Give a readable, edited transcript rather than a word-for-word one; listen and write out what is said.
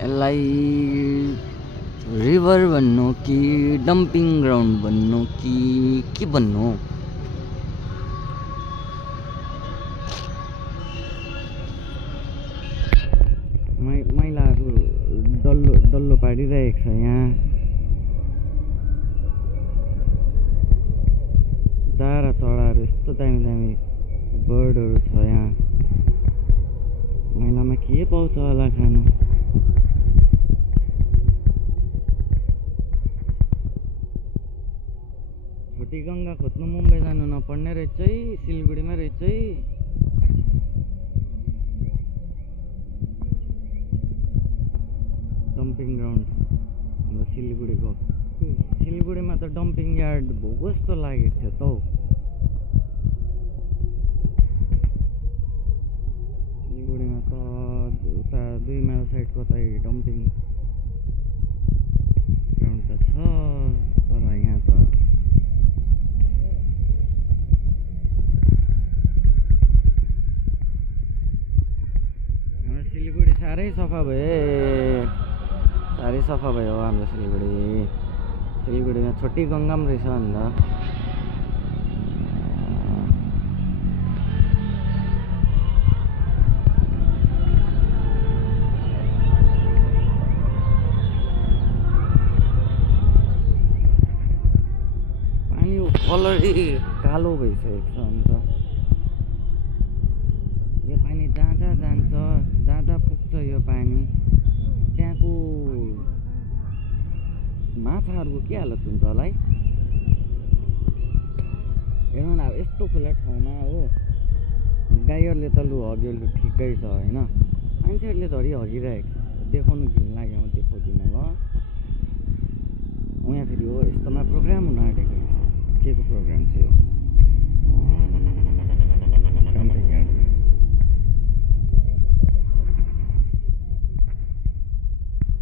यसलाई रिभर भन्नु कि डम्पिङ ग्राउन्ड भन्नु कि के भन्नु? मैलाहरू डल्लो डल्लो पारिरहेको छ यहाँ। चरा चराहरू यस्तो दामी दामी बर्डहरू छ यहाँ। मैलामा के पाउँछ होला खानु? छोटी गङ्गा खोज्नु मुम्बई जानु नपर्ने रहेछ है, सिलगढीमा रहेछ है। डम्पिङ ग्राउन्ड हाम्रो सिलगढीको। सिलगढीमा त डम्पिङ यार्ड भएको जस्तो लागेको थियो त हौ। सिलगढीमा त उता 2 माइल साइडको त डम्पिङ ग्राउन्ड त छ, तर यहाँ त हाम्रो सिलगढी साह्रै सफा भयो, साह्रै सफा भयो हाम्रो सिलगढी। सिलगढीमा छोटी गङ्गा पनि रहेछ अन्त। पानीको कलरै कालो भइसकेको छ अन्त। यो पानी जहाँ जहाँ जान्छ, जहाँ जहाँ पुग्छ यो पानी, त्यहाँको माछाहरूको के हालत हुन्छ होला है? हेर्नु न, अब यस्तो खुला ठाउँमा हो, गाईहरूले त लु हग्यो, लु ठिकै छ होइन, मान्छेहरूले धरि हगिरहेको छ। देखाउनु घिन लाग्यो, म देखाउँदिनँ ल। यहाँ फेरि हो यस्तोमा प्रोग्राम हुन आँटेको रहेछ। के को प्रोग्राम थियो?